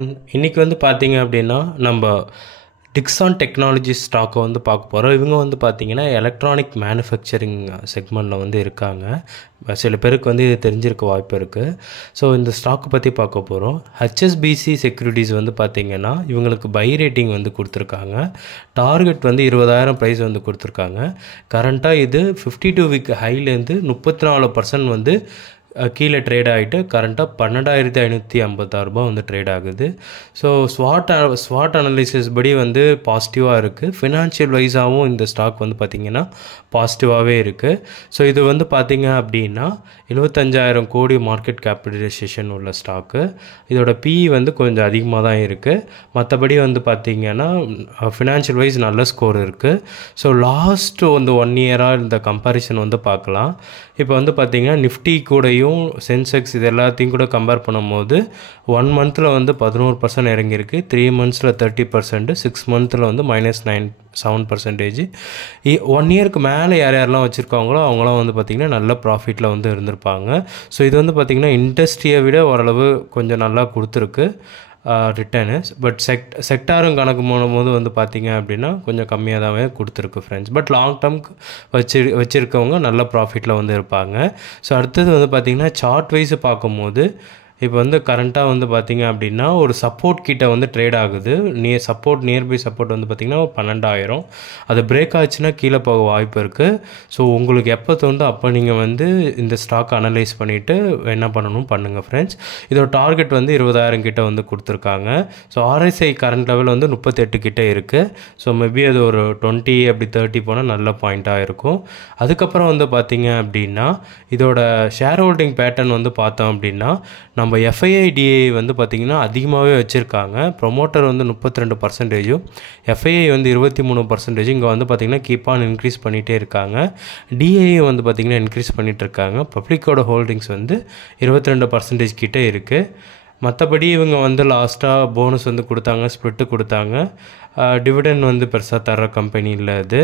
இன்னைக்கு வந்து பார்த்தீங்க அப்படின்னா, நம்ப டிக்ஸான் டெக்னாலஜிஸ் ஸ்டாக்க வந்து பார்க்க போறோம். இவங்க வந்து பார்த்தீங்கன்னா, எலக்ட்ரானிக் மேனுஃபேக்சரிங் செக்மெண்ட்ல வந்து இருக்காங்க. சில பேருக்கு வந்து இது தெரிஞ்சிருக்க வாய்ப்பு இருக்கு. ஸோ இந்த ஸ்டாக்க பத்தி பார்க்க போறோம். HSBC செக்யூரிட்டீஸ் வந்து பார்த்தீங்கன்னா, இவங்களுக்கு பை ரேட்டிங் வந்து குடுத்துருக்காங்க. டார்கெட் வந்து 20,000 பிரைஸ் வந்து குடுத்துருக்காங்க. கரண்ட்டா இது 52 வீக் ஹைலேருந்து 34% வந்து கீழே ட்ரேட் ஆகிட்டு கரண்ட்டாக ₹12,556 வந்து ட்ரேட் ஆகுது. ஸோ ஸ்வாட் அனலைசிஸ் படி வந்து பாசிட்டிவாக இருக்குது. ஃபினான்ஷியல் வைஸாகவும் இந்த ஸ்டாக் வந்து பார்த்திங்கன்னா பாசிட்டிவாகவே இருக்குது. ஸோ இது வந்து பார்த்திங்க அப்படின்னா 75,000 கோடி மார்க்கெட் கேபிட்டலைசேஷன் உள்ள ஸ்டாக்கு. இதோட PE வந்து கொஞ்சம் அதிகமாக தான் இருக்குது. மற்றபடி வந்து பார்த்திங்கன்னா ஃபினான்ஷியல் வைஸ் நல்ல ஸ்கோர் இருக்குது. ஸோ லாஸ்ட் வந்து 1 இயராக இந்த கம்பேரிசன் வந்து பார்க்கலாம். இப்போ வந்து பார்த்திங்கன்னா நிஃப்டி கூடயும் சென்செக்ஸ் இது எல்லாத்தையும் கூட கம்பேர் பண்ணும்போது 1 மந்தில் வந்து 11% இறங்கியிருக்கு, 3 மந்த்ஸில் 30%, 6 மந்தில் வந்து -7%. 1 இயருக்கு மேலே யாரெல்லாம் வச்சுருக்காங்களோ அவங்களாம் வந்து பார்த்திங்கன்னா நல்ல ப்ராஃபிட்டில் வந்து இருந்திருப்பாங்க. ஸோ இது வந்து பார்த்திங்கன்னா இண்டஸ்ட்ரியை விட ஓரளவு கொஞ்சம் நல்லா கொடுத்துருக்கு ரிட்டர்னஸ். பட் செக்டாரும் கணக்கு போது வந்து பார்த்திங்க அப்படின்னா கொஞ்சம் கம்மியாக தான் கொடுத்துருக்கு ஃப்ரெண்ட்ஸ். பட் லாங் டேர்ம்க்கு வச்சுருக்கவங்க நல்ல ப்ராஃபிட்டில் வந்து இருப்பாங்க. ஸோ அடுத்தது வந்து பார்த்திங்கன்னா சார்ட் வைஸ் பார்க்கும்போது இப்போ வந்து கரண்ட்டாக வந்து பார்த்திங்க அப்படின்னா ஒரு சப்போர்ட் கிட்ட வந்து ட்ரேட் ஆகுது. நியர்பை சப்போர்ட் வந்து பார்த்திங்கன்னா 12,000. அது பிரேக் ஆச்சுன்னா கீழே போக வாய்ப்பு இருக்குது. ஸோ உங்களுக்கு எப்போ தோணுதோ அப்போ நீங்கள் வந்து இந்த ஸ்டாக் அனலைஸ் பண்ணிவிட்டு என்ன பண்ணணும் பண்ணுங்கள் ஃப்ரெண்ட்ஸ். இதோட டார்கெட் வந்து 20,000 கிட்ட வந்து கொடுத்துருக்காங்க. ஸோ RSI கரண்ட் லெவல் வந்து 38 கிட்ட இருக்குது. ஸோ மேபி அது ஒரு 20 அப்படி 30 போனால் நல்ல பாயிண்ட்டாக இருக்கும். அதுக்கப்புறம் வந்து பார்த்திங்க அப்படின்னா இதோட ஷேர் ஹோல்டிங் பேட்டர்ன் வந்து பார்த்தோம் அப்படின்னா நம்ம FII/DII வந்து பார்த்திங்கன்னா அதிகமாகவே வச்சுருக்காங்க. ப்ரொமோட்டர் வந்து 32%, FII வந்து 23%. இங்கே வந்து பார்த்திங்கன்னா கீப் ஆன் இன்க்ரீஸ் பண்ணிகிட்டே இருக்காங்க. DII வந்து பார்த்திங்கன்னா இன்க்ரீஸ் பண்ணிகிட்டு இருக்காங்க. பப்ளிக்கோட ஹோல்டிங்ஸ் வந்து 22% கிட்டே இருக்குது. மற்றபடி இவங்க வந்து லாஸ்ட்டாக போனஸ் வந்து கொடுத்தாங்க, ஸ்ப்ளிட்டு கொடுத்தாங்க. டிவிடெண்ட் வந்து பெருசாக தர கம்பெனி இல்லை இது.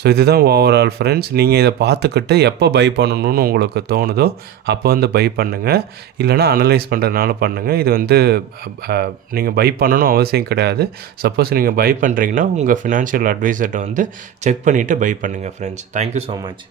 ஸோ இதுதான் ஓவரால் ஃப்ரெண்ட்ஸ். நீங்கள் இதை பார்த்துக்கிட்டு எப்போ பை பண்ணணும்னு உங்களுக்கு தோணுதோ அப்போ வந்து பை பண்ணுங்கள், இல்லைனா அனலைஸ் பண்ணுறதுனால பண்ணுங்கள். இது வந்து நீங்கள் பை பண்ணணும் அவசியம் கிடையாது. சப்போஸ் நீங்கள் பை பண்ணுறீங்கன்னா உங்கள் ஃபினான்ஷியல் அட்வைசர்கிட்ட வந்து செக் பண்ணிவிட்டு பை பண்ணுங்கள் ஃப்ரெண்ட்ஸ். Thank you so much.